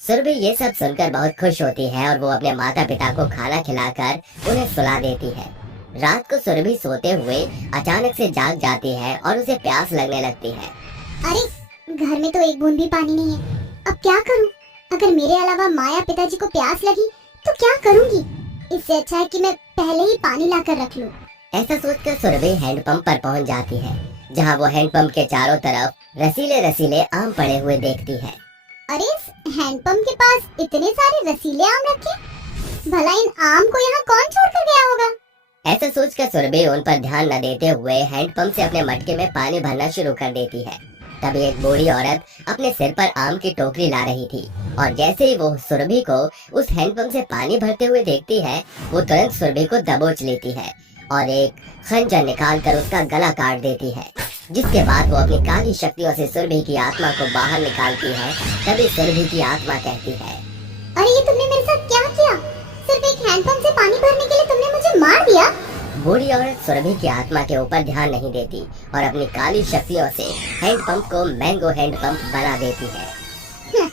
सुरभि ये सब सुनकर बहुत खुश होती है और वो अपने माता पिता को खाना खिलाकर उन्हें सुला देती है। रात को सुरभि सोते हुए अचानक से जाग जाती है और उसे प्यास लगने लगती है। अरे घर में तो एक बूंद भी पानी नहीं है, अब क्या करूं? अगर मेरे अलावा माँ या पिताजी को प्यास लगी तो क्या करूंगी? इससे अच्छा है कि मैं पहले ही पानी लाकर रख लूं। ऐसा सोचकर सुरभि हैंडपंप पर पहुंच जाती है, जहां वो हैंडपंप के चारों तरफ रसीले रसीले आम पड़े हुए देखती है। अरे इस हैंडपंप के पास इतने सारे रसीले आम रखे, भला इन आम को यहाँ कौन छोड़ कर गया होगा? ऐसा सोचकर सुरभि उन पर ध्यान न देते हुए हैंडपंप से अपने मटके में पानी भरना शुरू कर देती है। तभी एक बूढ़ी औरत अपने सिर पर आम की टोकरी ला रही थी, और जैसे ही वो सुरभि को उस हैंडपंप से पानी भरते हुए देखती है, वो तुरंत सुरभि को दबोच लेती है और एक खंजर निकाल कर उसका गला काट देती है। जिसके बाद वो अपनी काली शक्तियों से सुरभि की आत्मा को बाहर निकालती है। तभी सुरभि की आत्मा कहती है, अरे ये तुमने मेरे साथ क्या किया? सिर्फ एक हैंडपंप से पानी भरने के लिए तुमने मुझे मार दिया। बूढ़ी औरत सुरभि की आत्मा के ऊपर ध्यान नहीं देती और अपनी काली शक्तियों से हैंडपंप को मैंगो हैंडपंप बना देती है।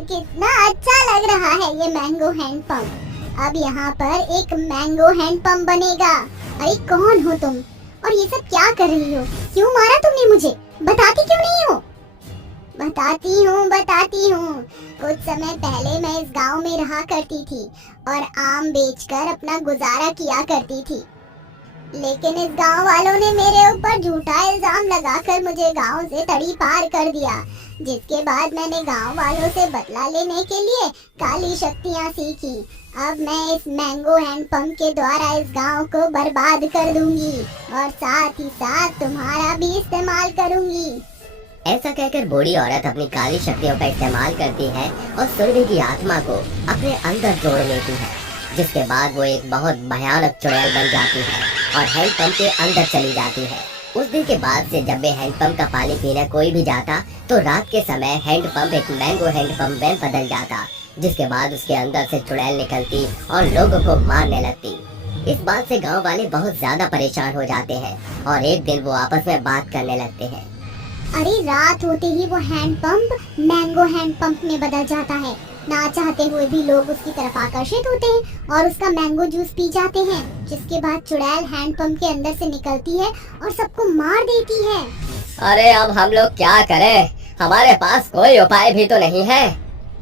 कितना अच्छा लग रहा है ये मैंगो हैंडपंप। अब यहाँ पर एक मैंगो हैंडपंप बनेगा। अरे कौन हो तुम और ये सब क्या कर रही हो? क्यों मारा तुमने मुझे? बताती क्यों नहीं हो? बताती हूँ। कुछ समय पहले मैं इस गांव में रहा करती थी और आम बेचकर अपना गुजारा किया करती थी। लेकिन इस गांव वालों ने मेरे ऊपर झूठा इल्जाम लगाकर मुझे गांव से तड़ी पार कर दिया, जिसके बाद मैंने गांव वालों से बदला लेने के लिए काली शक्तियाँ सीखी। अब मैं इस मैंगो हैंडपंप के द्वारा इस गांव को बर्बाद कर दूंगी और साथ ही साथ तुम्हारा भी इस्तेमाल करूंगी। ऐसा कहकर बूढ़ी औरत अपनी काली शक्तियों का इस्तेमाल करती है और सुरभि की आत्मा को अपने अंदर जोड़ लेती है। जिसके बाद वो एक बहुत भयानक चुड़ैल बन जाती है और हैंडपंप के अंदर चली जाती है। उस दिन के बाद से जब भी हैंडपंप का पानी पीने कोई भी जाता तो रात के समय हैंडपंप एक मैंगो हैंडपंप में बदल जाता। जिसके बाद उसके अंदर से चुड़ैल निकलती और लोगों को मारने लगती। इस बात से गांव वाले बहुत ज्यादा परेशान हो जाते हैं और एक दिन वो आपस में बात करने लगते हैं। अरे रात होते ही वो हैंडपंप मैंगो हैंडपंप में बदल जाता है। ना चाहते हुए भी लोग उसकी तरफ आकर्षित होते हैं और उसका मैंगो जूस पी जाते हैं। जिसके बाद चुड़ैल हैंडपंप के अंदर से निकलती है और सबको मार देती है। अरे अब हम लोग क्या करें? हमारे पास कोई उपाय भी तो नहीं है।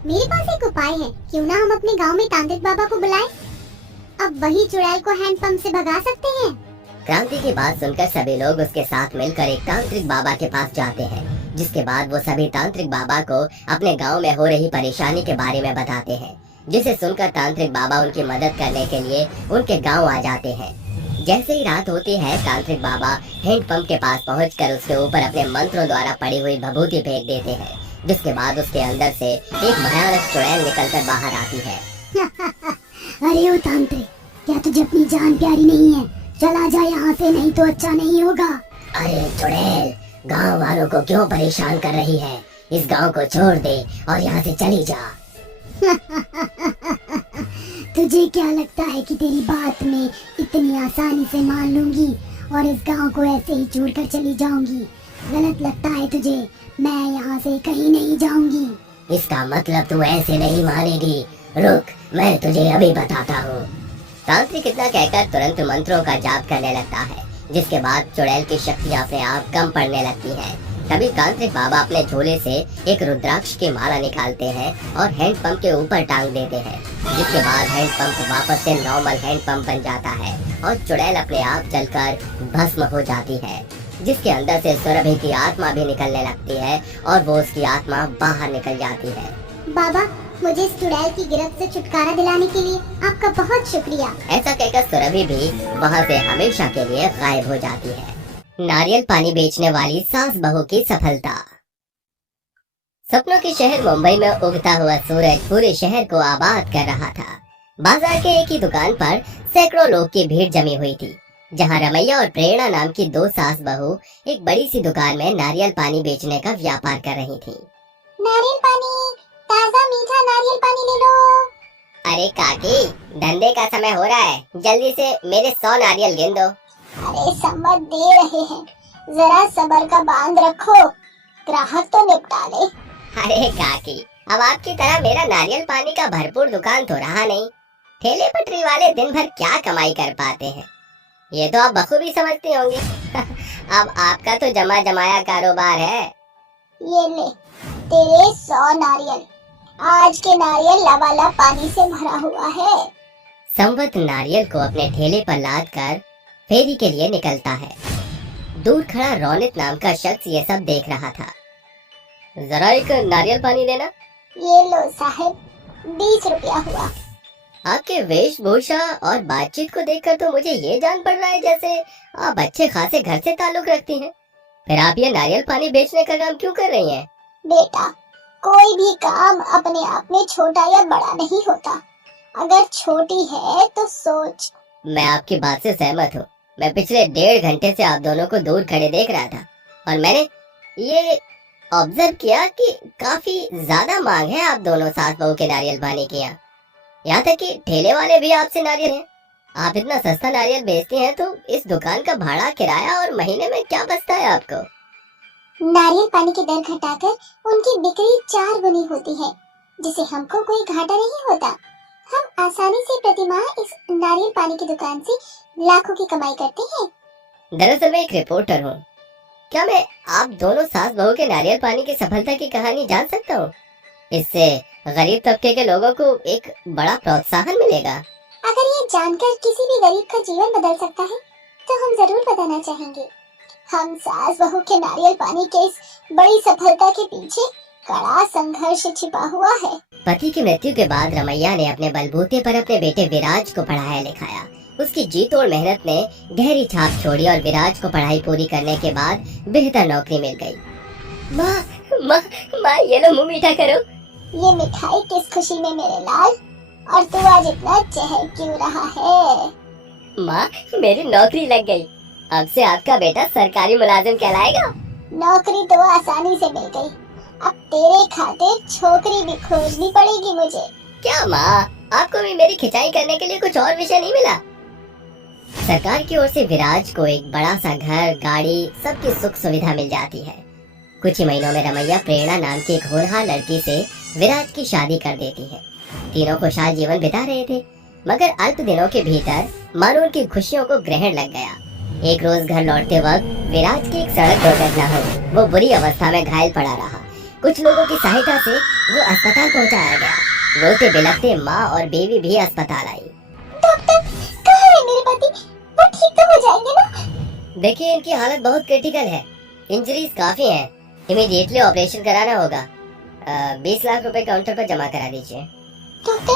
मेरे पास एक उपाय है, क्यों ना हम अपने गांव में तांत्रिक बाबा को बुलाएं? अब वही चुड़ैल को हैंडपंप से भगा सकते हैं। क्रांति की बात सुनकर सभी लोग उसके साथ मिलकर एक तांत्रिक बाबा के पास जाते हैं। जिसके बाद वो सभी तांत्रिक बाबा को अपने गांव में हो रही परेशानी के बारे में बताते हैं। जिसे सुनकर तांत्रिक बाबा उनकी मदद करने के लिए उनके गांव आ जाते हैं। जैसे ही रात होती है, तांत्रिक बाबा हैंडपंप के पास पहुंचकर उसके ऊपर अपने मंत्रों द्वारा पड़ी हुई भभूति फेंक देते हैं। जिसके बाद उसके अंदर से एक भयानक चुड़ैल निकलकर बाहर आती है। अरे ओ तांत्रिक, क्या तुझे अपनी जान प्यारी नहीं है? चला जा यहाँ से, नहीं तो अच्छा नहीं होगा। अरे चुड़ैल, गांव वालों को क्यों परेशान कर रही है? इस गांव को छोड़ दे और यहाँ से चली जा। तुझे क्या लगता है कि तेरी बात में इतनी आसानी से मान लूंगी और इस गांव को ऐसे ही छोड़कर चली जाऊंगी? गलत लगता है तुझे। मैं यहाँ से कहीं नहीं जाऊंगी। इसका मतलब तू ऐसे नहीं मानेगी। रुक, मैं तुझे अभी बताता हूँ। तांत्रिक इतना कहकर तुरंत मंत्रों का जाप करने लगता है, जिसके बाद चुड़ैल की शक्तियाँ अपने आप कम पड़ने लगती हैं। तभी तांत्रिक बाबा अपने झोले से एक रुद्राक्ष की माला निकालते हैं और हैंडपंप के ऊपर टांग देते हैं, जिसके बाद हैंडपंप वापस से नॉर्मल हैंडपंप बन जाता है और चुड़ैल अपने आप जलकर भस्म हो जाती है, जिसके अंदर से सुरभि की आत्मा भी निकलने लगती है और वो उसकी आत्मा बाहर निकल जाती है। बाबा, मुझे इस चुड़ैल की गिरफ्त से छुटकारा दिलाने के लिए आपका बहुत शुक्रिया। ऐसा कहकर सुरभि भी वहाँ से हमेशा के लिए गायब हो जाती है। नारियल पानी बेचने वाली सास बहू की सफलता। सपनों के शहर मुंबई में उगता हुआ सूरज पूरे शहर को आबाद कर रहा था। बाजार के एक ही दुकान पर सैकड़ों लोग की भीड़ जमी हुई थी, जहां रमैया और प्रेरणा नाम की दो सास बहू एक बड़ी सी दुकान में नारियल पानी बेचने का व्यापार कर रही थी। नारियल पानी, ताजा मीठा नारियल पानी ले लो। अरे काकी, धंधे का समय हो रहा है, जल्दी से मेरे 100 नारियल गिन दो। अरे सम्मत दे रहे हैं, जरा सब्र का बांध रखो, ग्राहक तो निपटा ले। अरे काकी, अब आपकी तरह मेरा नारियल पानी का भरपूर दुकान तो रहा नहीं। ठेले पटरी वाले दिन भर क्या कमाई कर पाते हैं, ये तो आप बखूबी समझती होंगी। अब आपका तो जमा जमाया कारोबार है। ये ले तेरे 100 नारियल। आज के नारियल लबालब पानी से भरा हुआ है। संवत नारियल को अपने ठेले पर लाद कर फेरी के लिए निकलता है। दूर खड़ा रौनित नाम का शख्स ये सब देख रहा था। जरा एक नारियल पानी देना। ये लो साहब, 20 रुपया हुआ। आपके वेशभूषा और बातचीत को देखकर तो मुझे ये जान पड़ रहा है जैसे आप अच्छे खासे घर से ताल्लुक रखती हैं। फिर आप ये नारियल पानी बेचने का काम क्यों कर रही हैं? बेटा, कोई भी काम अपने आप में छोटा या बड़ा नहीं होता। अगर छोटी है तो सोच। मैं आपकी बात से सहमत हूँ। मैं पिछले 1.5 घंटे से आप दोनों को दूर खड़े देख रहा था और मैंने ये ऑब्जर्व किया कि काफी ज्यादा मांग है आप दोनों सास बहू के नारियल पानी की। यहाँ तक कि ठेले वाले भी आपसे नारियल हैं। आप इतना सस्ता नारियल बेचती हैं तो इस दुकान का भाड़ा, किराया और महीने में क्या बचता है आपको? नारियल पानी की दर घटाकर उनकी बिक्री 4 गुनी होती है, जिसे हमको कोई घाटा नहीं होता। हम आसानी से प्रतिमाह इस नारियल पानी की दुकान से लाखों की कमाई करते हैं। दरअसल मैं एक रिपोर्टर हूँ। क्या मैं आप दोनों सास बहू के नारियल पानी की सफलता की कहानी जान सकता हूँ? इससे गरीब तबके के लोगों को एक बड़ा प्रोत्साहन मिलेगा। अगर ये जानकर किसी भी गरीब का जीवन बदल सकता है तो हम जरूर बताना चाहेंगे। हम सास बहू के नारियल पानी के इस बड़ी सफलता के पीछे कड़ा संघर्ष छिपा हुआ है। पति की मृत्यु के बाद रमैया ने अपने बलबूते पर अपने बेटे विराज को पढ़ाया लिखाया। उसकी जी तोड़ मेहनत ने गहरी छाप छोड़ी और विराज को पढ़ाई पूरी करने के बाद बेहतर नौकरी मिल गई। माँ माँ माँ, ये लो मुंह मीठा करो। ये मिठाई किस खुशी में मेरे लाल, और तू आज इतना चहक क्यों रहा है? माँ, मेरी नौकरी लग गई। अब से आपका बेटा सरकारी मुलाजिम कहलाएगा। नौकरी तो आसानी से मिल गई, अब तेरे खातिर छोकरी भी खोजनी पड़ेगी मुझे। क्या माँ, आपको भी मेरी खिंचाई करने के लिए कुछ और विषय नहीं मिला? सरकार की ओर से विराज को एक बड़ा सा घर, गाड़ी, सबकी सुख सुविधा मिल जाती है। कुछ ही महीनों में रमैया प्रेरणा नाम की एक होनहार लड़की से विराज की शादी कर देती है। तीनों खुशहाल जीवन बिता रहे थे, मगर अल्प दिनों के भीतर मानो उनकी खुशियों को ग्रहण लग गया। एक रोज घर लौटते वक्त विराज की एक सड़क दुर्घटना हुई। वो बुरी अवस्था में घायल पड़ा रहा। कुछ लोगों की सहायता से वो अस्पताल पहुंचाया गया। रोते बिलखते माँ और बीवी भी अस्पताल आई। डॉक्टर, कहाँ है मेरे पति? वो ठीक तो हो जाएंगे ना? देखिए, इनकी हालत बहुत क्रिटिकल है, इंजरीज काफी हैं। इमीडिएटली ऑपरेशन कराना होगा। 20 लाख रुपए काउंटर पर जमा करा दीजिए। डॉक्टर,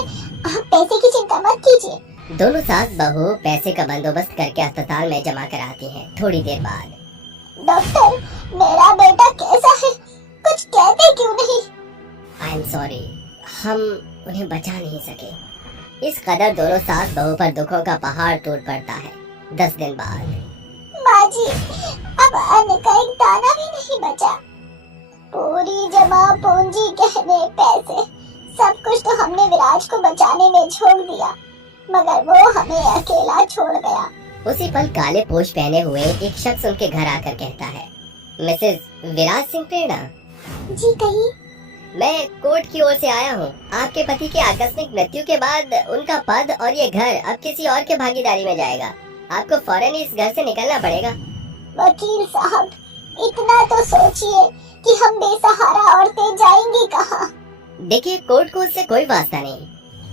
आप पैसे की चिंता मत कीजिए। दोनों सास बहू पैसे का बंदोबस्त करके अस्पताल में जमा कराती हैं। थोड़ी देर बाद, डॉक्टर, मेरा बेटा कैसा है? कुछ कहते क्यों नहीं? आई एम सॉरी, हम उन्हें बचा नहीं सके। इस कदर दोनों सास बहू पर दुखों का पहाड़ टूट पड़ता है। 10 दिन बाद, माँ जी, अब अन्न का एक दाना भी नहीं बचा। पूरी जमा पूंजी, गहने, पैसे, सब कुछ तो हमने विराज को बचाने में झोंक दिया, मगर वो हमें अकेला छोड़ गया। उसी पल काले पोश पहने हुए एक शख्स उनके घर आकर कहता है, मिसेस विराज सिंह प्रेरणा। जी कहिए। मैं कोर्ट की ओर से आया हूँ। आपके पति की आकस्मिक मृत्यु के बाद उनका पद और ये घर अब किसी और के भागीदारी में जाएगा। आपको फौरन इस घर से निकलना पड़ेगा। वकील साहब, इतना तो सोचिए कि हम बेसहारा औरतें जाएंगी कहाँ। देखिए, कोर्ट को उससे कोई वास्ता नहीं।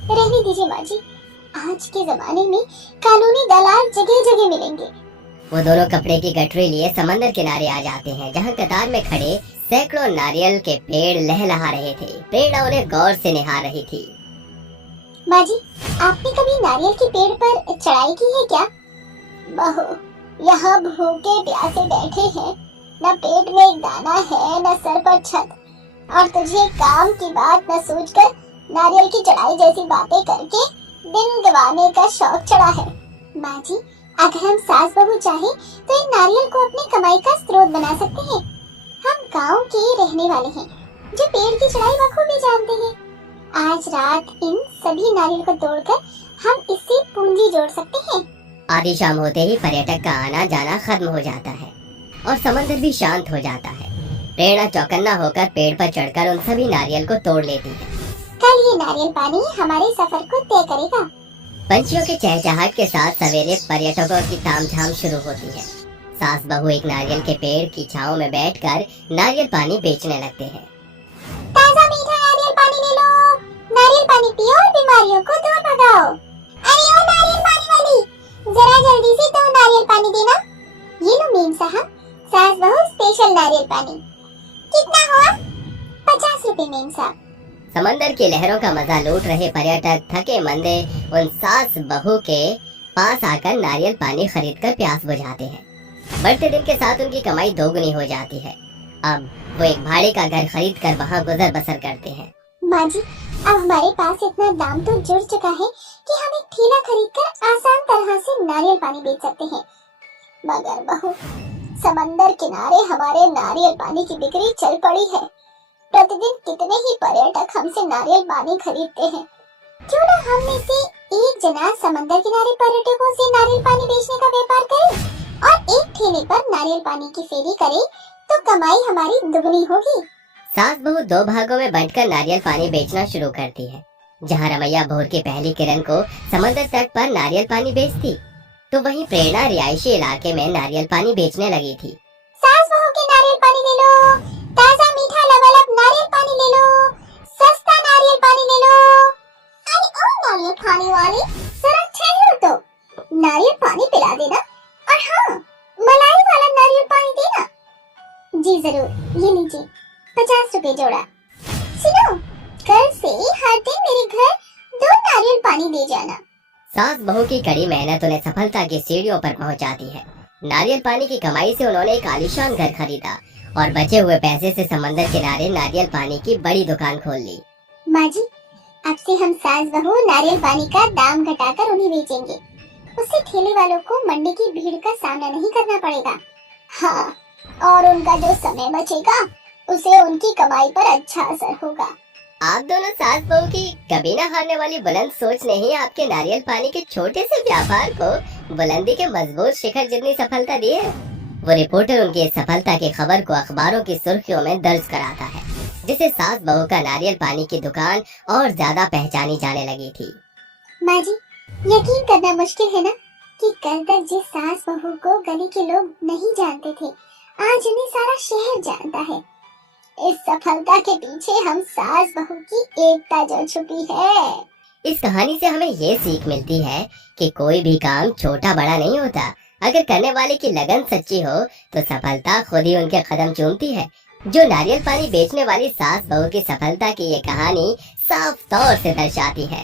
रहने दीजिए माँ जी, आज के जमाने में कानूनी दलाल जगह जगह मिलेंगे। वो दोनों कपड़े की गठरी लिए समंदर किनारे आ जाते हैं, जहाँ कतार में खड़े सैकड़ों नारियल के पेड़ लहलहा रहे थे। प्रेरणा उन्हें गौर से निहार रही थी। माँ जी, आपने कभी नारियल के पेड़ पर चढ़ाई की है क्या? बहू, यहाँ भूखे प्यासे बैठे हैं, न पेट में एक दाना है, न सर पर छत, और तुझे काम की बात न सोचकर नारियल की चढ़ाई जैसी बातें करके दिन गंवाने का शौक चढ़ा है। माँ जी, अगर हम सास बहू चाहे तो इन नारियल को अपनी कमाई का स्रोत बना सकते हैं। हम गांव के रहने वाले हैं, जो पेड़ की चढ़ाई बखूबी जानते हैं। आज रात इन सभी नारियल को तोड़कर हम इससे पूंजी जोड़ सकते हैं। आधी शाम होते ही पर्यटक का आना जाना खत्म हो जाता है और समंदर भी शांत हो जाता है। प्रेरणा चौकन्ना होकर पेड़ पर चढ़कर उन सभी नारियल को तोड़ लेती है। कल ये नारियल पानी हमारे सफर को तय करेगा। पंछियों के चहचहाट के साथ सवेरे पर्यटकों की तामझाम शुरू होती है। सास बहू एक नारियल के पेड़ की छांव में बैठकर नारियल पानी बेचने लगते हैं। ताजा मीठा नारियल पानी ले लो, नारियल पानी पियो और बीमारियों को दूर भगाओ। अरे ओ नारियल पानी वाली, जरा जल्दी से दो नारियल पानी देना। ये लो मेम साहब, सास बहू स्पेशल नारियल पानी। कितना हुआ? 50 रुपए मेम साहब। समंदर की लहरों का मजा लूट रहे पर्यटक थके मंदे उन सास बहू के पास आकर नारियल पानी खरीदकर प्यास बुझाते हैं। बढ़ते दिन के साथ उनकी कमाई दोगुनी हो जाती है। अब वो एक भाड़े का घर खरीद कर वहाँ गुजर बसर करते हैं। माँ जी, अब हमारे पास इतना दाम तो जुड़ चुका है कि हम एक ठेला खरीदकर आसान तरह से नारियल पानी बेच सकते हैं। मगर बहू, समंदर किनारे हमारे नारियल पानी की बिक्री चल पड़ी है। प्रतिदिन कितने ही पर्यटक हमसे नारियल पानी खरीदते हैं। क्यों ना हम में से एक जना समंदर किनारे पर्यटकों से नारियल पानी बेचने का व्यापार करे और एक ठेले पर नारियल पानी की फेरी करे, तो कमाई हमारी दुगनी होगी। सास बहू दो भागों में बंटकर नारियल पानी बेचना शुरू करती है। जहाँ रमैया भोर की पहली किरण को समंदर तट पर नारियल पानी बेचती, तो वहीं प्रेरणा रिहायशी इलाके में नारियल पानी बेचने लगी थी। सास बहू के नारियल पानी ले लो, ताजा मीठा लबालब नारियल पानी ले लो, सस्ता नारियल पानी ले लो। अरे ओ नारियल खाने वाले, जरा ठहरो तो, नारियल पानी पिला देना, और हाँ, मलाई वाला नारियल पानी देना। जी जरूर, ये लीजिए, 50 रुपए जोड़ा। सुनो, कल से हर दिन मेरे घर 2 नारियल पानी दे जाना। सास बहू की कड़ी मेहनत उन्हें सफलता की सीढ़ियों पर पहुंचाती है। नारियल पानी की कमाई से उन्होंने एक आलीशान घर खरीदा और बचे हुए पैसे से समंदर किनारे नारियल पानी की बड़ी दुकान खोल ली। माँ जी, अब से हम सास बहू नारियल पानी का दाम घटाकर उन्हें बेचेंगे। उससे ठेले वालों को मंडी की भीड़ का सामना नहीं करना पड़ेगा। हाँ, और उनका जो समय बचेगा उसे उनकी कमाई पर अच्छा असर होगा। आप दोनों सास बहू की कभी न हारने वाली बुलंद सोच ने ही आपके नारियल पानी के छोटे से व्यापार को बुलंदी के मजबूत शिखर जितनी सफलता दी है। वो रिपोर्टर उनकी इस सफलता की खबर को अखबारों की सुर्खियों में दर्ज कराता है, जिससे सास बहू का नारियल पानी की दुकान और ज्यादा पहचानी जाने लगी थी। माँ जी, यकीन करना मुश्किल है ना कि कल तक जिस सास बहू को गली के लोग नहीं जानते थे, आज उन्हें सारा शहर जानता है। इस सफलता के पीछे हम सास बहू की एकता जो छुपी है। इस कहानी से हमें ये सीख मिलती है कि कोई भी काम छोटा बड़ा नहीं होता। अगर करने वाले की लगन सच्ची हो तो सफलता खुद ही उनके कदम चूमती है। जो नारियल पानी बेचने वाली सास बहू की सफलता की ये कहानी साफ तौर से दर्शाती है।